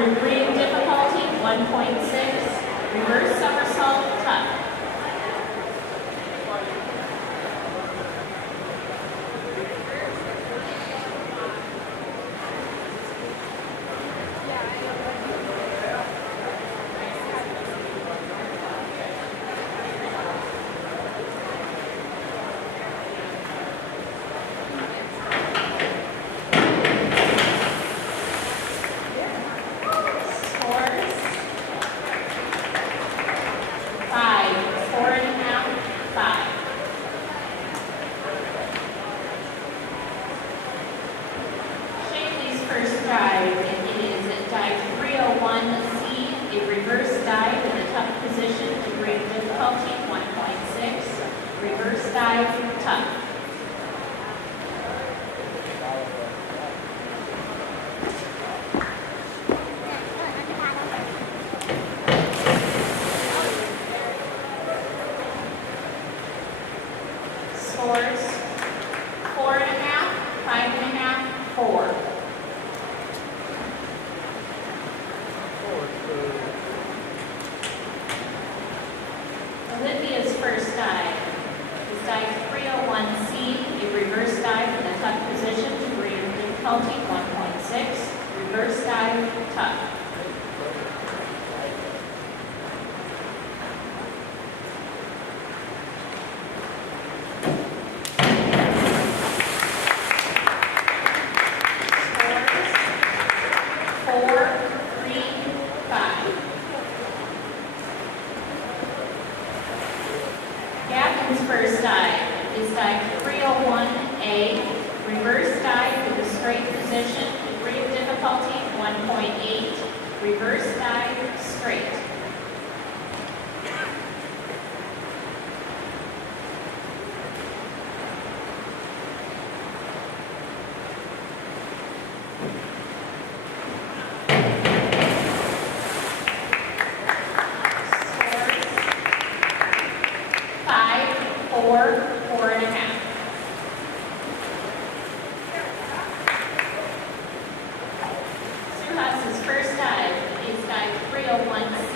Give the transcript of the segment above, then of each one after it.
Degree of difficulty, 1.6. Reverse somersault, tuck. Scores. 5, 4.5, 5. Shakely's first dive, it is dive 301C, a reverse dive in the tuck position, degree of difficulty 1.6, reverse dive, tuck. Scores 4.5, 5.5, 4. Olivia's first dive is dive 301C, a reverse dive in the tuck position, degree of difficulty 1.6, reverse dive, tuck. Scores 4, 3, 5. Gavin's first dive is dive 301A, reverse dive in the straight position, degree of difficulty 1.8, reverse dive, straight. Scores 5, 4, 4.5. Suhas's first dive is dive 301C.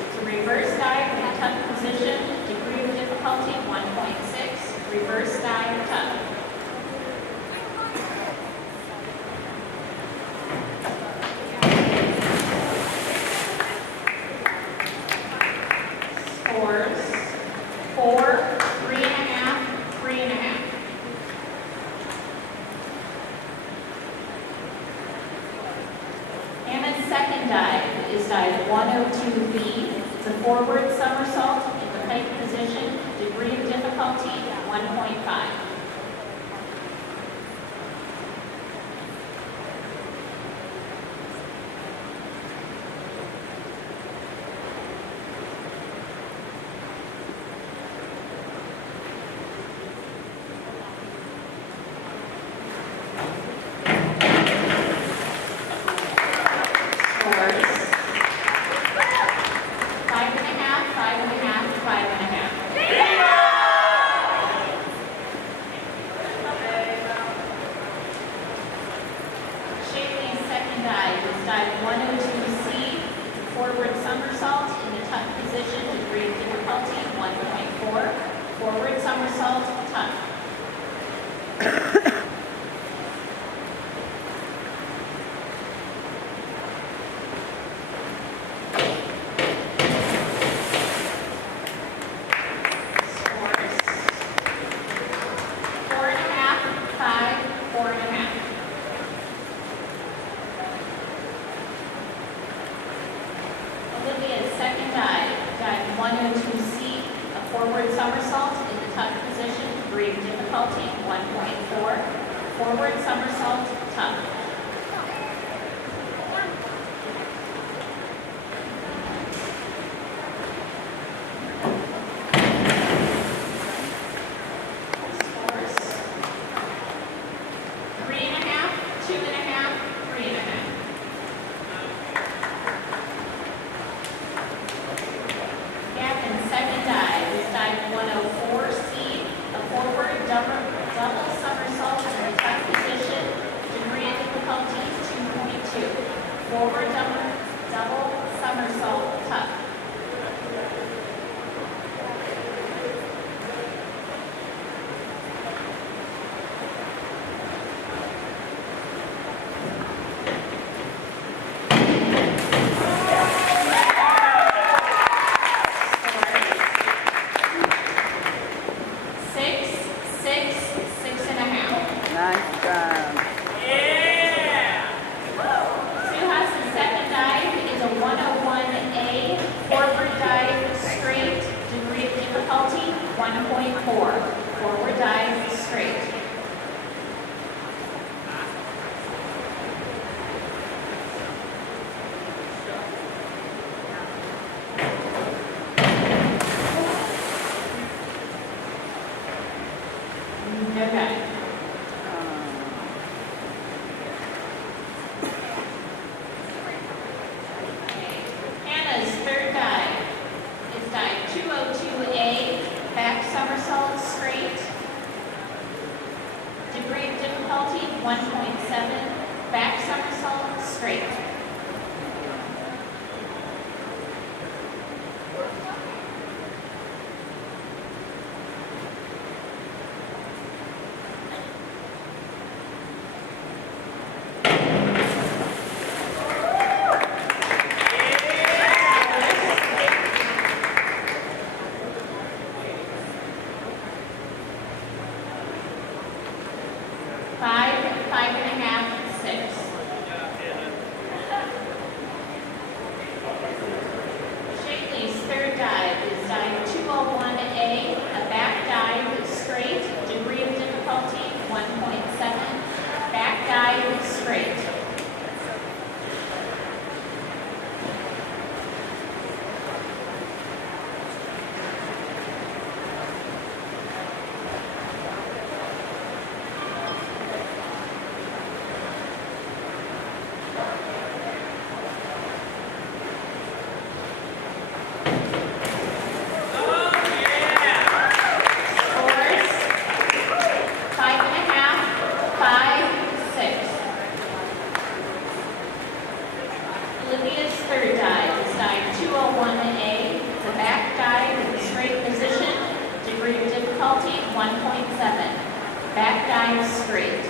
It's a reverse dive in the tuck position, degree of difficulty 1.6, reverse dive, tuck. Scores 4, 3.5, 3.5. Anna's second dive is dive 102B. It's a forward somersault in the pike position, degree of difficulty 1.5. Scores 5.5, 5.5, 5.5. Shakely's second dive is dive 102C, forward somersault in the tuck position, degree of difficulty 1.4, forward somersault, tuck. Scores 4.5, 5, 4.5. Olivia's second dive, dive 102C, a forward somersault in the tuck position, degree of difficulty 1.4, forward somersault, tuck. Scores 3.5, 2.5, 3.5. Gavin's second dive is dive 104C, a forward double somersault in the tuck position, degree of forward double somersault tuck. Forward dive straight. Okay. Hannah's third dive is dive 202A, back somersault straight. Degree of difficulty 1.7, back somersault straight. Five and a half, 6. Shatley's third dive is dive 201A, a back dive straight, degree of difficulty 1.7, back dive straight. Olivia's third dive is dive 201A, the back dive in straight position, degree of difficulty 1.7, back dive straight.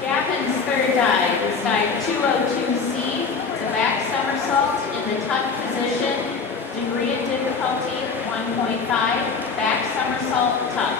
Gavin's third dive is dive 202C, it's a back somersault in the tuck position, degree of difficulty 1.5, back somersault tuck.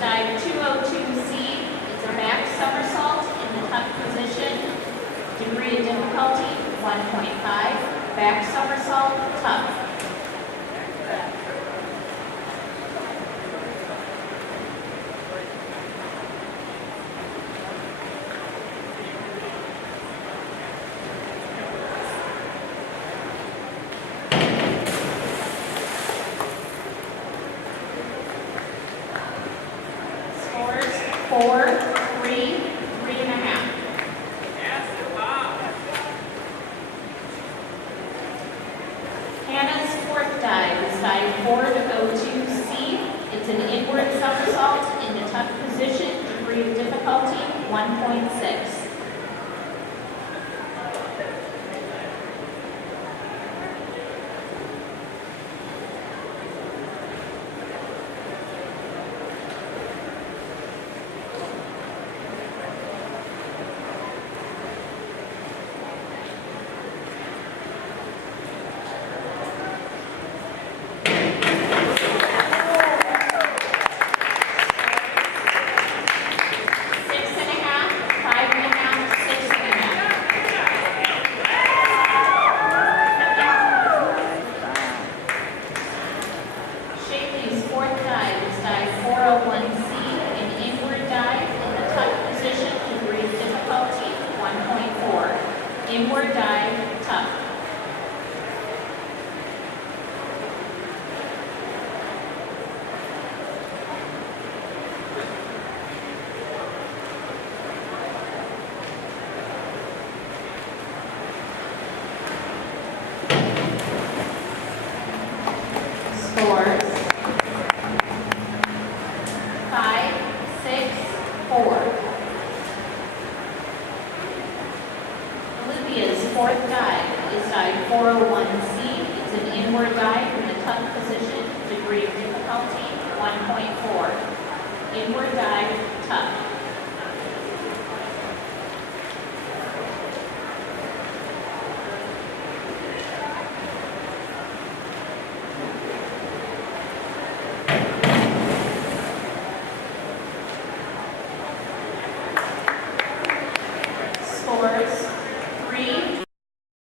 Dive 202C, it's a back somersault in the tuck position, degree of difficulty 1.5, back somersault, tuck. Scores 4, 3, 3.5. Hannah's fourth dive is dive 402C. It's an inward somersault in the tuck position, degree of difficulty 1.6. fourth dive is dive 401C. It's an inward dive in the tuck position, degree of difficulty 1.4. Inward dive, tuck.